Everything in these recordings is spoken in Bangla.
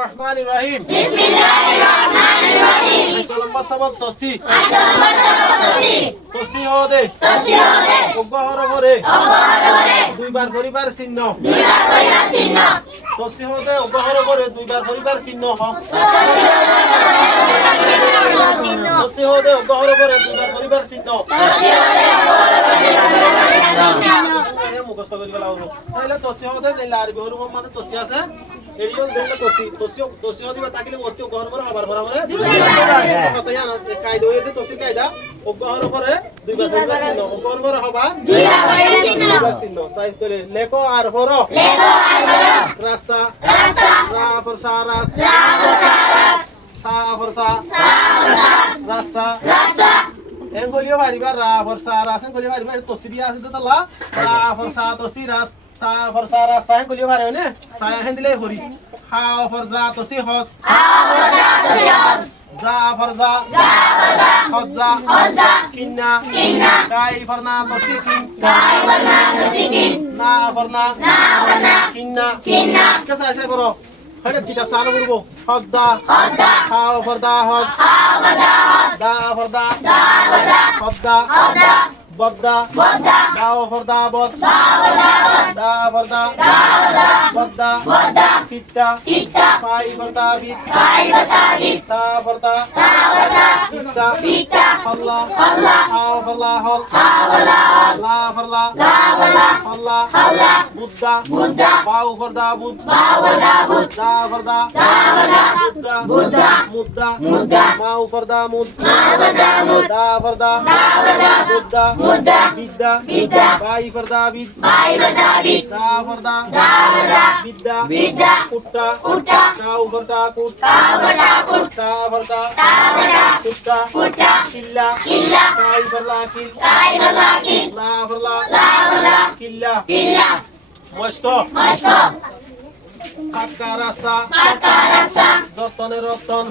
Bismillahirrahmanirrahim. Lomba sabak tosi. Tosi hode. Oggahara bore. দুইবার পরিবার চিহ্ন। tosi hode oggahara bore দুইবার পরিবার চিহ্ন হ। tosi hode oggahara bore দুইবার পরিবার চিহ্ন। মুখস্থ করি গেলাম তাহলে tosi hode দিলা আর গহরু মানে tosi আছে এরিয়ন দেন tosi tosi hode তাকিলে অতি গহর বড় হবার বরাবর কথা জানা কায়দা হইতে tosi কায়দা oggahara bore দুইবার পরিবার চিহ্ন oggahara bore হবা দুইবার চিহ্ন তাই করে লেখো আর পড়ো rasa ra forsa ras sa forsa rasa engolio varibar ra forsa ras engolio varibar tosi dia আছে তো লা ra forsa tosi ras sa forsa ras sa engolio var ne sa hendile hori ha forsa tosi hos za forza hozza kinna kai forna tosi kin na forna kinna kasa sai boro hade kita sala burbo hodda ha forda hod da forda hodda bodda da forda bod da forda bodda fitta pai forda bit ta forda fitta Allah ha forla hol la forla Allah buddha pau forda bud da forda buddha mau forda mud da forda buddha bidda pai forda bid da forda bidda kutta kau forda kut ta forda kutta killa kai forla kil la forla killa mosto kakarasa jotone roton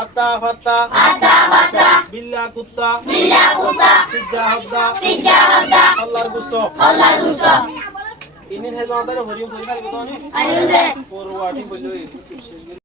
Atta fatta Billa kutta Sijja hadda Allah gusso Ini hezada horium pori kali betoni. Forwarding bollo